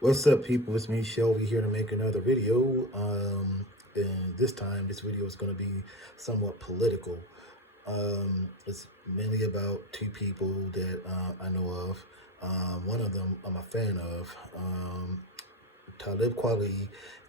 What's up, people? It's me, Shelby, here to make another video. And this time, this video is going to be somewhat political. It's mainly about two people that I know of. One of them I'm a fan of, Talib Kweli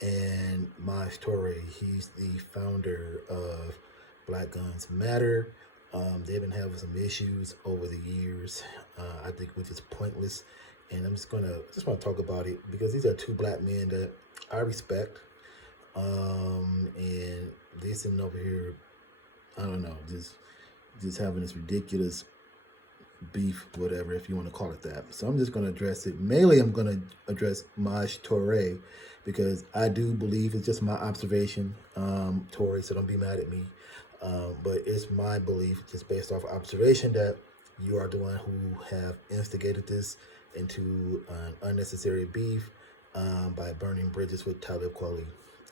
and Majtoure. He's the founder of Black Guns Matter. They've been having some issues over the years, I think, which is pointless. And I'm just want to talk about it because these are two black men that I respect. And they sitting over here, I don't know, just having this ridiculous beef, whatever, if you want to call it that. So I'm just going to address it. Mainly, I'm going to address Majtoure because I do believe it's just my observation, Tory, so don't be mad at me. But it's my belief, just based off observation, that you are the one who have instigated this into an unnecessary beef by burning bridges with Talib Kweli.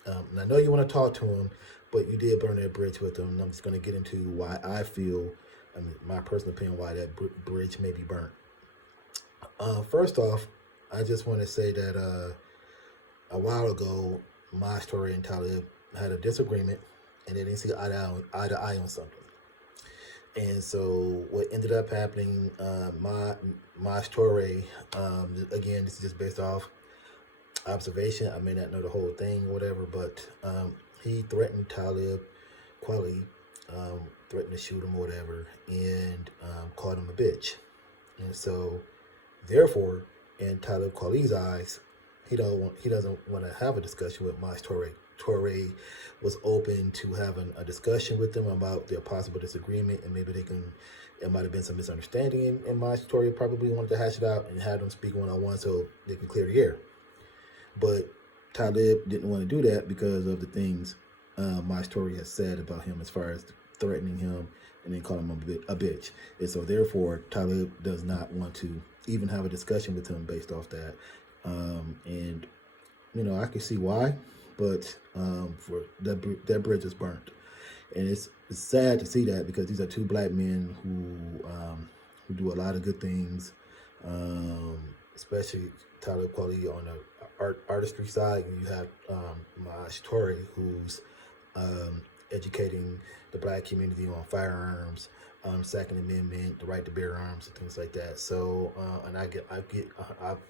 And I know you want to talk to him, but you did burn that bridge with him. And I'm just going to get into why I feel, my personal opinion, why that bridge may be burnt. First off, I just want to say that a while ago, my story and Talib had a disagreement, and they didn't see eye to eye on something. And so what ended up happening, my story, again, this is just based off observation. I may not know the whole thing or whatever, but he threatened Talib Kweli, threatened to shoot him or whatever, and called him a bitch. And so, therefore, in Talib Kweli's eyes, he doesn't want to have a discussion with my story. Torre was open to having a discussion with them about their possible disagreement, and maybe it might have been some misunderstanding, and my story probably wanted to hash it out and have them speak one-on-one so they can clear the air. But Talib didn't want to do that because of the things my story has said about him as far as threatening him and then calling him a bitch. And so therefore, Talib does not want to even have a discussion with him based off that. And, I can see why. But for that bridge is burnt, and it's sad to see that because these are two black men who do a lot of good things, especially Talib Kweli on the artistry side, and you have Majtoure, who's educating the black community on firearms, Second Amendment, the right to bear arms, and things like that. So, and I'm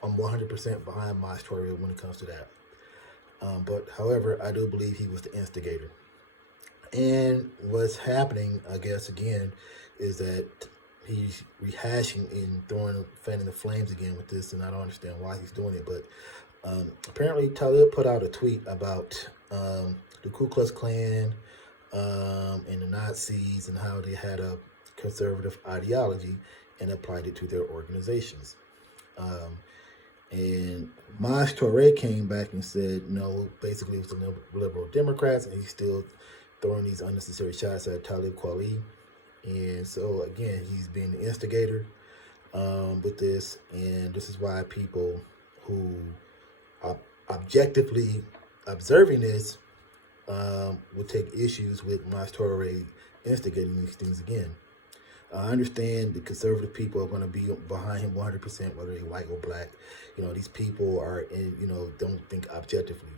100% behind Majtoure when it comes to that. But however, I do believe he was the instigator. And what's happening, I guess, again, is that he's rehashing and fanning the flames again with this, and I don't understand why he's doing it. But apparently, Talib put out a tweet about the Ku Klux Klan and the Nazis and how they had a conservative ideology and applied it to their organizations. And Majtoure came back and said, no, basically it was the liberal Democrats, and he's still throwing these unnecessary shots at Talib Kweli. And so, again, he's being the instigator with this. And this is why people who are objectively observing this would take issues with Majtoure instigating these things again. I understand the conservative people are going to be behind him 100%, whether they're white or black. These people are, don't think objectively.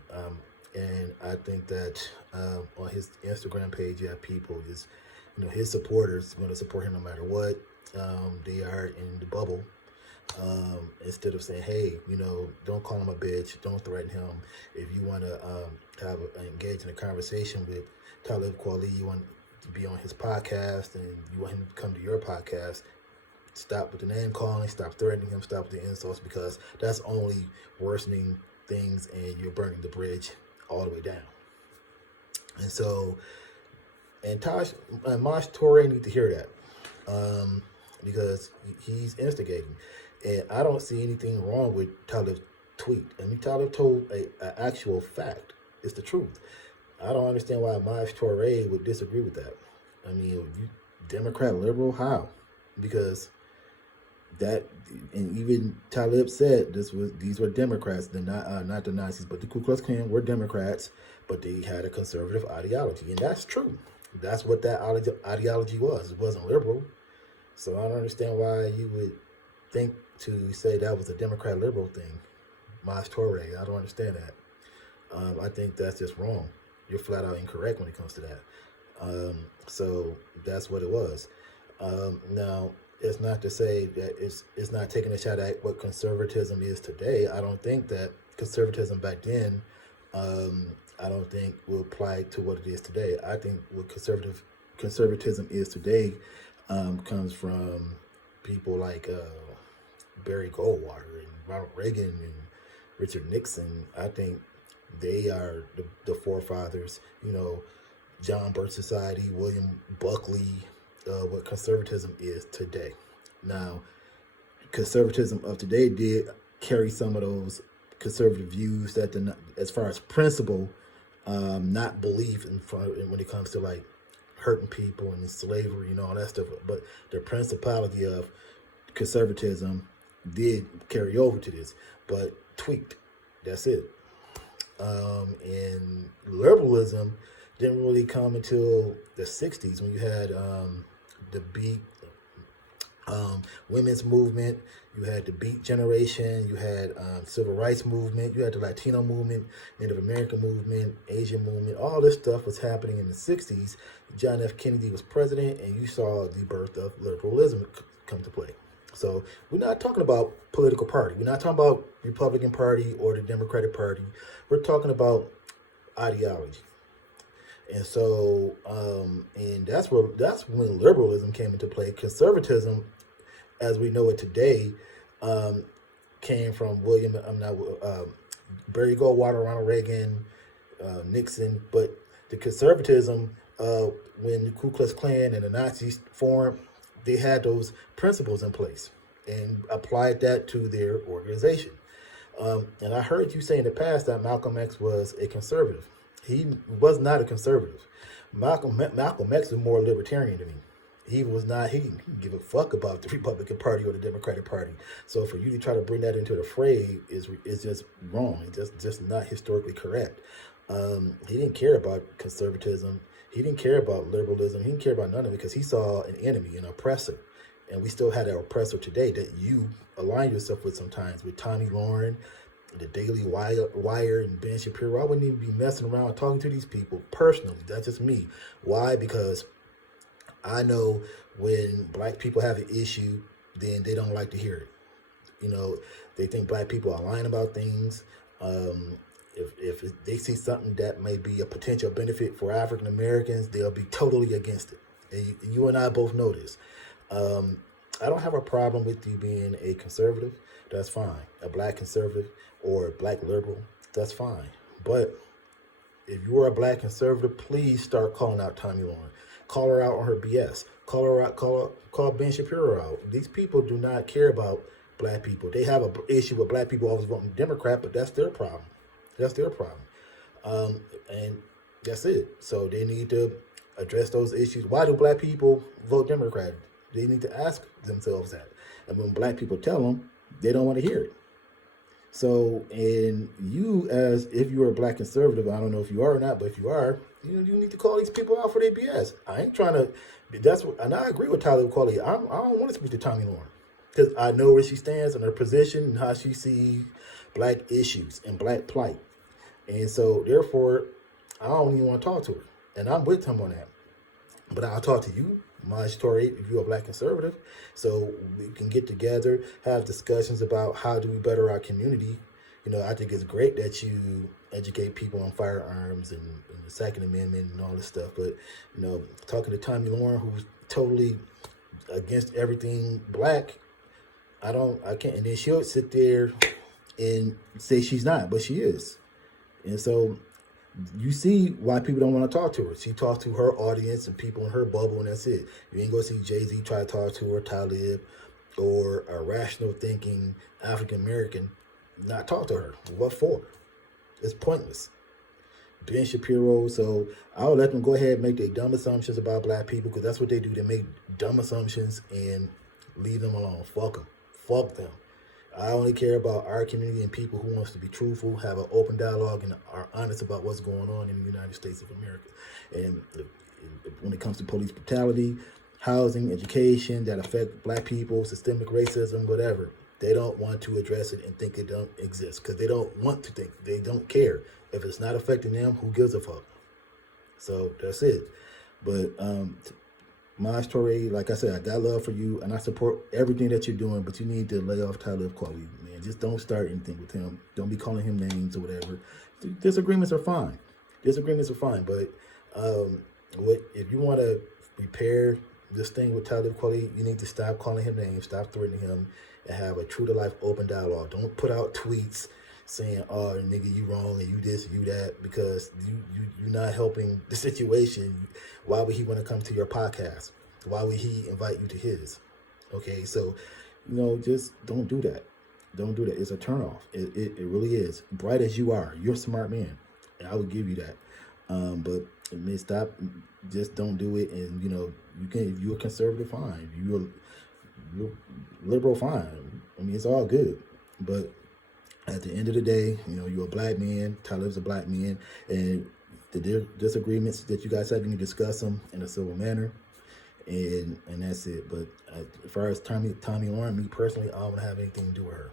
And I think that on his Instagram page, you have people just, his supporters going to support him no matter what. They are in the bubble. Instead of saying, hey, don't call him a bitch, don't threaten him. If you want to engage in a conversation with Talib Kweli, you want to be on his podcast and you want him to come to your podcast, stop with the name calling, stop threatening him, stop with the insults, because that's only worsening things and you're burning the bridge all the way down. And so, and Majtoure need to hear that because he's instigating. And I don't see anything wrong with Talib's tweet. I mean, Talib told an actual fact. It's the truth. I don't understand why Majtoure would disagree with that. I mean, you Democrat, liberal, how? Because that, and even Talib said these were Democrats, they're not the Nazis, but the Ku Klux Klan were Democrats, but they had a conservative ideology, and that's true. That's what that ideology was. It wasn't liberal. So I don't understand why you would think to say that was a Democrat liberal thing. Majtoure. I don't understand that. I think that's just wrong. You're flat out incorrect when it comes to that. So that's what it was. Now, it's not to say that it's not taking a shot at what conservatism is today. I don't think that conservatism back then, I don't think will apply to what it is today. I think what conservatism is today comes from people like Barry Goldwater and Ronald Reagan and Richard Nixon. I think they are the forefathers. John Birch Society, William Buckley, what conservatism is today. Now, conservatism of today did carry some of those conservative views that, as far as principle, not belief when it comes to like hurting people and slavery and all that stuff. But the principality of conservatism did carry over to this, but tweaked. That's it. And liberalism didn't really come until the 60s when you had the Beat women's movement, you had the Beat generation, you had civil rights movement, you had the Latino movement, Native American movement, Asian movement. All this stuff was happening in the 60s. John F. Kennedy was president, and you saw the birth of liberalism come to play. So we're not talking about political party. We're not talking about Republican Party or the Democratic Party. We're talking about ideology. And so, and that's when liberalism came into play. Conservatism, as we know it today, came from Barry Goldwater, Ronald Reagan, Nixon. But the conservatism, when the Ku Klux Klan and the Nazis formed, they had those principles in place and applied that to their organization. And I heard you say in the past that Malcolm X was a conservative. He was not a conservative. Malcolm X was more libertarian to me. He didn't give a fuck about the Republican Party or the Democratic Party. So for you to try to bring that into the fray is just wrong. It's just not historically correct. He didn't care about conservatism. He didn't care about liberalism. He didn't care about none of it because he saw an enemy, an oppressor. And we still had an oppressor today that you align yourself with sometimes, with Tommy Lauren, the Daily Wire, and Ben Shapiro. I wouldn't even be messing around talking to these people personally. That's just me. Why? Because I know when black people have an issue, then they don't like to hear it. They think black people are lying about things. If they see something that may be a potential benefit for African Americans, they'll be totally against it. And you and I both know this. I don't have a problem with you being a conservative. That's fine. A black conservative or a black liberal, that's fine. But if you are a black conservative, please start calling out Tommy Lauren. Call her out on her BS. Call her out. Call Ben Shapiro out. These people do not care about black people. They have an issue with black people always voting Democrat, but that's their problem. That's their problem. And that's it. So they need to address those issues. Why do black people vote Democrat? They need to ask themselves that. And when black people tell them, they don't want to hear it. So, and you, as if you are a black conservative, I don't know if you are or not, but if you are, you need to call these people out for their BS. I ain't trying to. And I agree with Talib Kweli. I don't want to speak to Tommy Lauren because I know where she stands and her position and how she sees black issues and black plight. And so, therefore, I don't even want to talk to her. And I'm with him on that. But I'll talk to you, Majtoure, if you're a black conservative, so we can get together, have discussions about how do we better our community. I think it's great that you educate people on firearms and the Second Amendment and all this stuff. But, talking to Tommy Lauren, who's totally against everything black, I can't. And then she'll sit there and say she's not, but she is. And so you see why people don't want to talk to her. She talks to her audience and people in her bubble, and that's it. You ain't going to see Jay-Z try to talk to her, Talib, or a rational thinking African American not talk to her. What for? It's pointless. Ben Shapiro, so I'll let them go ahead and make their dumb assumptions about black people because that's what they do. They make dumb assumptions and leave them alone. Fuck them. Fuck them. I only care about our community and people who wants to be truthful, have an open dialogue, and are honest about what's going on in the United States of America. And when it comes to police brutality, housing, education that affect black people, systemic racism, whatever, they don't want to address it and think it don't exist because they don't want to think. They don't care. If it's not affecting them, who gives a fuck? So that's it. But Majtoure, like I said, I got love for you and I support everything that you're doing, but you need to lay off Talib Kweli, man. Just don't start anything with him. Don't be calling him names or whatever. Disagreements are fine. Disagreements are fine, but what if you want to repair this thing with Talib Kweli, you need to stop calling him names, stop threatening him, and have a true to life open dialogue. Don't put out tweets saying, "Oh, nigga, you wrong and you this, you that," because you're not helping the situation. Why would he want to come to your podcast? Why would he invite you to his? Okay, so just don't do that. Don't do that. It's a turnoff. It really is. Bright as you are, you're a smart man, and I would give you that. But stop. Just don't do it. And you can. If you're a conservative, fine. If you're liberal, fine. I mean, it's all good. But at the end of the day, you're a black man. Talib's a black man, and the disagreements that you guys have, you can discuss them in a civil manner, and that's it. But as far as Tommy Lauren, me personally, I don't have anything to do with her.